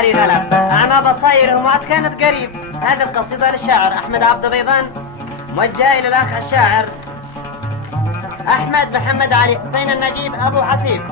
الباري غلب أعمى بصاير همات كانت قريب. هذه القصيدة للشاعر أحمد عبد ضيضان موجهة إلى الأخ الشاعر أحمد محمد علي حسين النجيب أبو حسيب.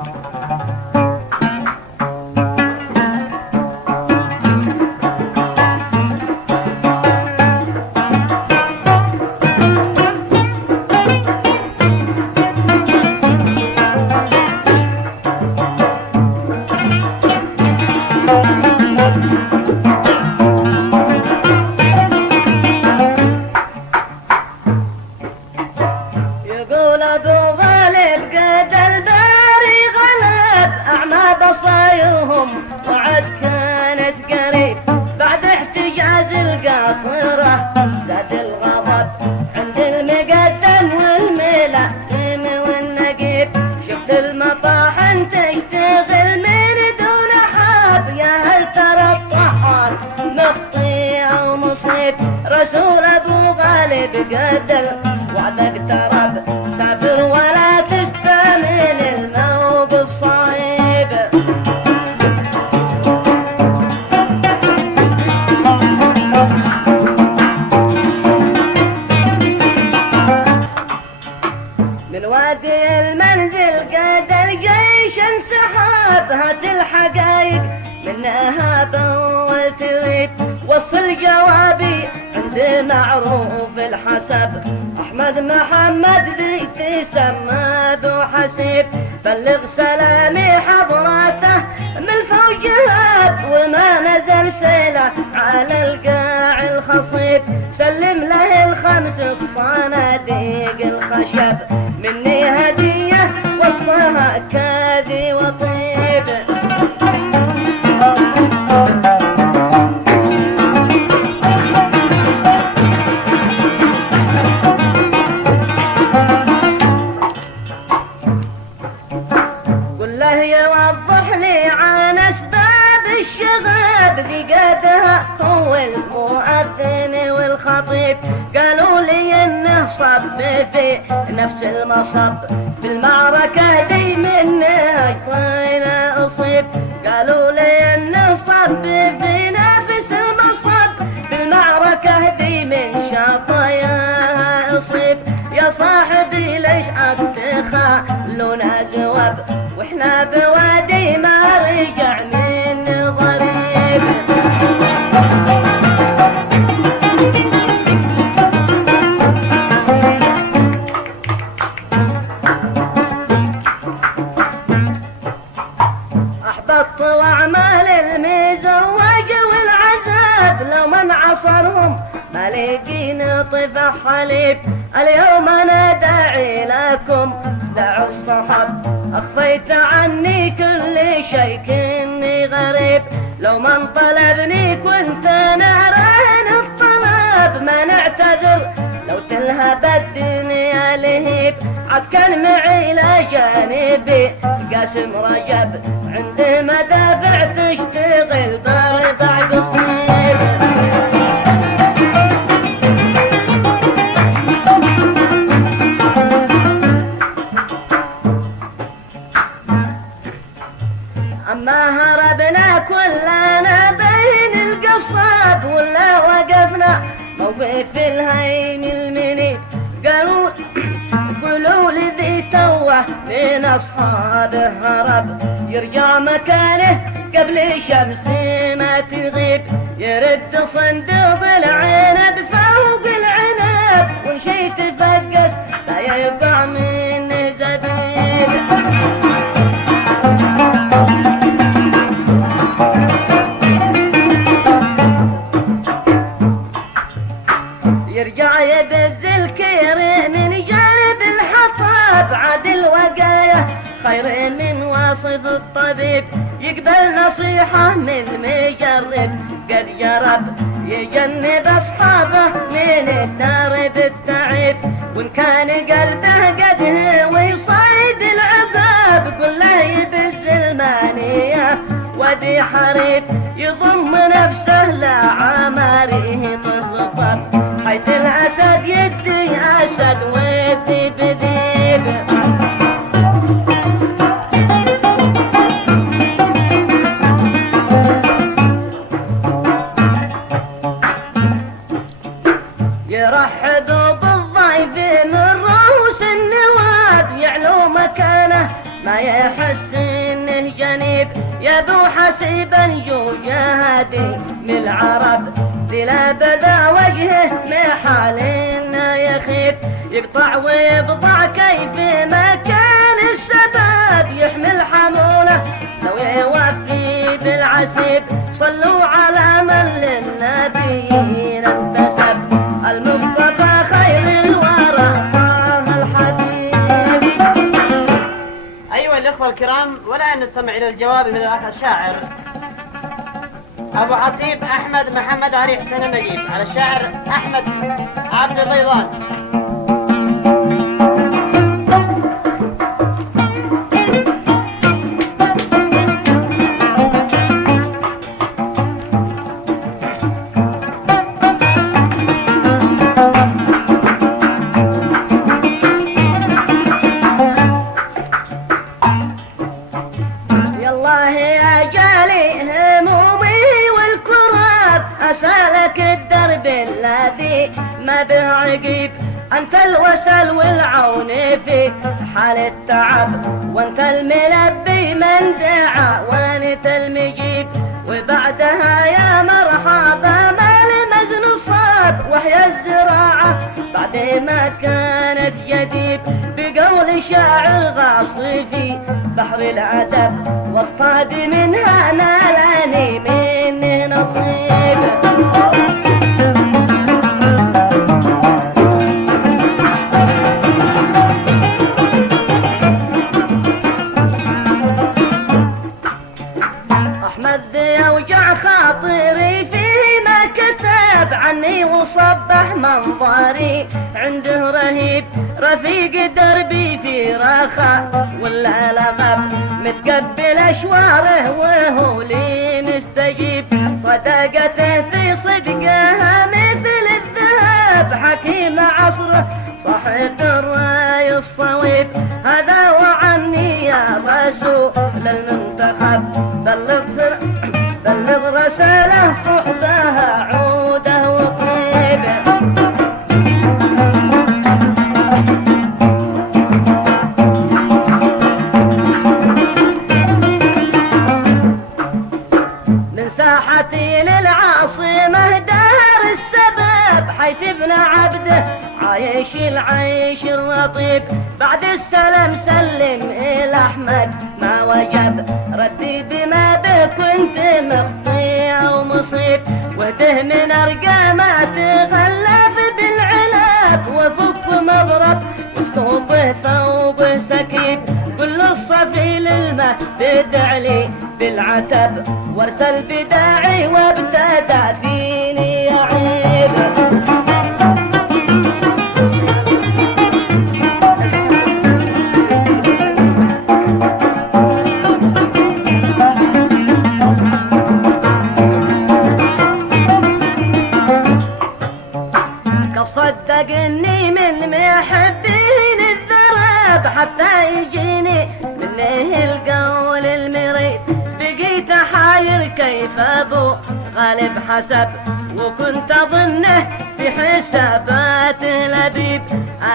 وعد كانت قريب بعد احتجاز القاطرة زاد الغضب عند المقدم والملائم والنقيب. شفت المطاحن تشتغل من دون حاب يا هل ترى الطحان مخطي او مصيب. رسول ابو غالب قدر وعد اقترب سافر ولا تستمن الموقف صعيب. من وادي المنزل قاد الجيش انسحاب. هات الحقايق منها بول تغيب. وصل جوابي عند معروف الحسب. احمد محمد ذي تسمى ذو حسيب. بلغ سلامي حضرته من فوق هاب وما نزل سيله على القاع الخصيب. سلم له الخمس الصناديق الخشب مني هدية وسطها كادي وطيب. قل له يوضح لي عن اسباب الشغب ذي قادها هو المؤذن والخطيب. قالوا لي انه صب في نفس المصب في المعركة دي منه طين اصيب. قالوا لي انه صب في نفس المصب في المعركة دي من شطايا اصيب. يا صاحبي ليش تخلونا جواب واحنا بوادي ما رجع من ضريب. احبطت واعمال المزوج والعذاب لو من عصرهم ما لقينا طفح حليب. اليوم انا داعي لكم دعوا الصحب. اخفيت عني كل شيء كني غريب. لو من طلبني كنت انا راهن الطلب ما نعتذر لو تلهب الدنيا لهيب. عد كان معي الى جانبي قاسم رجب عند مدافع تشتغل بربع قصيب. أما هربنا كلنا بين القصاب ولا وقفنا موقف الهيم المنيب. قولوا لي ذي توه من أصحابه هرب يرجع مكانه قبل شمس ما تغيب. يرد صندوق العنب فوق العنب وإن شي تفقس لا يبقى منه زبيب. يرجع يبز الكير من جانب الحطاب. عاد الوقاية خير من واصف الطبيب. يقبل نصيحة من مجرب قد جرب يجنب أصحابه من الدار بالتعب. وإن كان قلبه قد هوي صيد العذاب قل له يبز المانية ودي حريب. يضم نفسه لعماره مضطر حيث الأسد يدي أسد والذيب ذيب. تحس انه جنيب يا ذو حسيبا جو جهادي من العرب لا بدا وجهه محال انه يخيب يقطع ويبضع كيف ما كان السبب يحمل حموله لو يوفي بالعسيب صلوا على من للنبيين انتسب المصطفى خير الورى طه الحبيب. أيها الإخوة الكرام، والآن نستمع إلى الجواب من الأخ الشاعر أبو حصيب أحمد محمد علي حسين النجيب على الشاعر أحمد عبد البيضان. ما به عقيب انت الوسل والعون في حال التعب وانت الملبي من دعا وانت المجيب وبعدها يا مرحبا ما لمزن صاب وحيا الزراعة بعد ما كانت جديد بقول شاعر غاصي في بحر الأدب واصطاد منها نالني منه نصيب. وصبح منظري عنده رهيب رفيق دربي في رخاء ولا لغب متقبل اشواره وهو لي مستجيب صداقته في صدقها مثل الذهب حكيم عصره صاحب الراي الصويب هذا وعني يا رسول المنتخب بلغ رساله صحبها عوده وطيبه. من ساحتي للعاصمه دار السبب حيث ابن عبده عايش العيش الرطيب بعد السلام سلم الى احمد ما وجب ردي بما به كنت مخطي او مصيب وده من ارقامه تغلب بالعلاب وفك مضرب واسطوبه ثوبه سكيب كل الصفي للمه بدع لي بالعتب وارسل بداعي وابتدى فيني يعيب. صدقني من محبين الذراب حتى يجيني منه القول المريد بقيت حاير كيف ابو غالب حسب وكنت اظنه في حسابات لبيب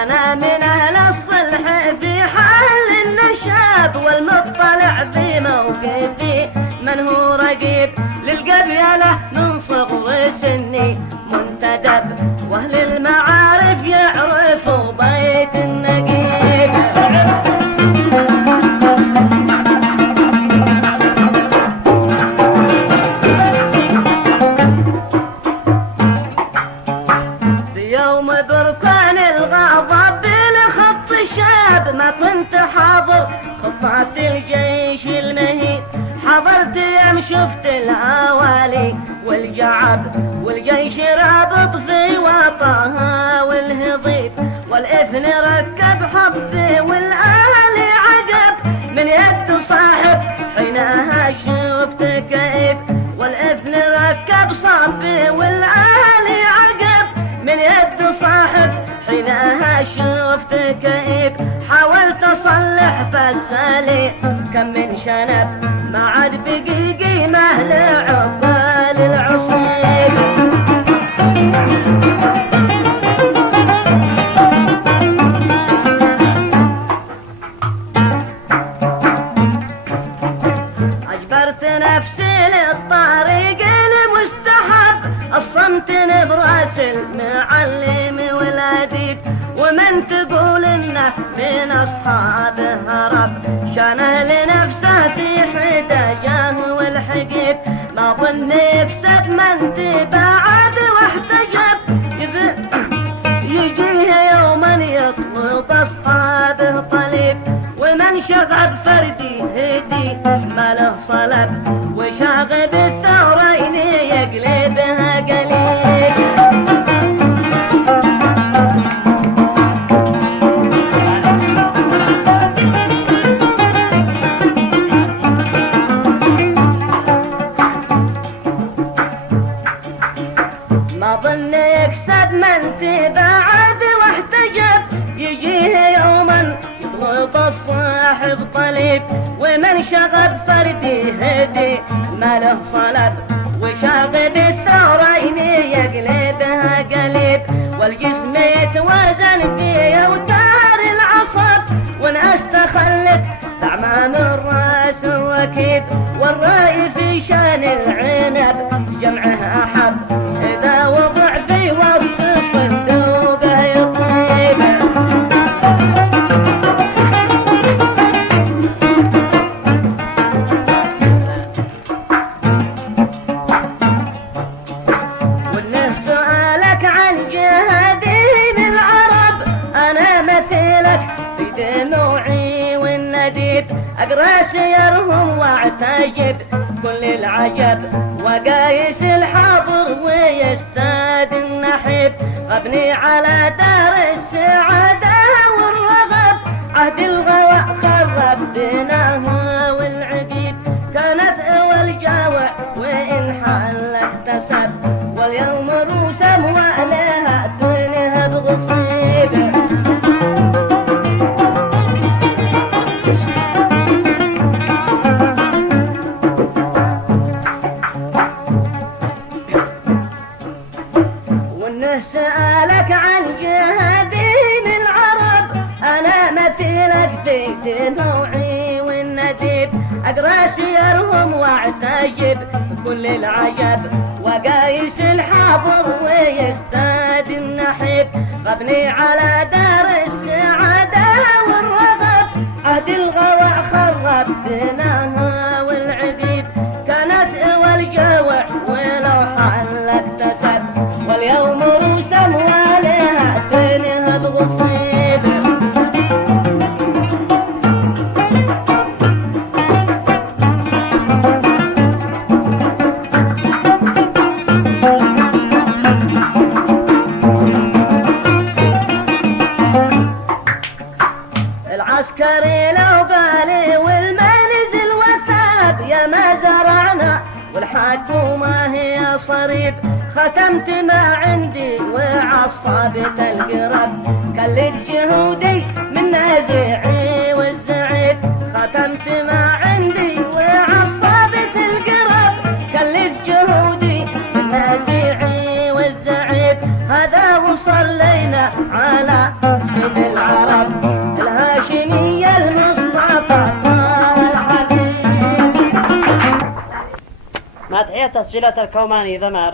انا من اهل الصلح في حال النشاب والمطلع بموقفي من هو رقيب للقبيله من صغر سني منتدب واهل المعارف يعرفوا بيت النقيب. في يوم بركان الغضب بالخط الشاب ما كنت حاضر خطات الجيش المهيب حضرت يوم شفت الاوالي والجعب والجيش رابط في وطها والهضيب والإثن ركب حبي والآل عجب من يد صاحب حينها شفت كئيب والإثن ركب صبي والآل عجب من يد صاحب حينها شفت كئيب حاولت أصلح فالسالي كم من شنب ما عاد بقي قيمة لعقبال العصيب. أصحابه هرب شانه لنفسه في حداجاه والحقيب ما ظن يكسب من تباعد واحتجب يجيه يوما يطلب أصحابه طليب ومن شغب فردي هدي ما له صلب وشاغب الثورين يقلبها قليل ما ظن يكسب من تباعد واحتجب يجيه يوما يطلب الصاحب طليب ومن شغب فردي هدي ما له صلب وشاغب الثورين يقلبها قليب والجسم يتوازن في اوتار العصب وناس تخلت اعمام الراس الركيب والرأي في شان العنب جمعه احب اذا وضع في وسط صندوقه يطيب وانه سؤالك عن جهادين العرب انا مثلك في دموعي والنديد اقرا سيرهم واعتجب كل العجب وقايس الحاضر ويستاد النحيب غبني على دار السعادة والرغب عهد الغواء خرب بناها والعبيد كانت اول جاوع وان حل اكتسب واليوم روسم وعليها تنهب غصيب سألك عن جهادين العرب أنا مثلك في نوعي والنديب أقرأ سيرهم واعتجب كل العجب وقايس الحاضر ويستاد النحيب غبني على دار السعادة والرغب عهد الغواء خرب بناها والعبيد كانت اول جوع ولو حل اكتسب واليوم روسم وعليها تنهب غصيب العسكري لو بالي والمنزل وثاب يا ما زرعنا والحكومة هي صريب ختمت ما عندي وعصبت القرب كلت جهودي من نازعي والزعيب ختمت ما عندي وعصبت القرب كلت جهودي من نازعي والزعيب هذا وصلينا على سيد العرب الهاشمية المصطفى الحبيب. ما تحية تسجيلات الكوماني ذمر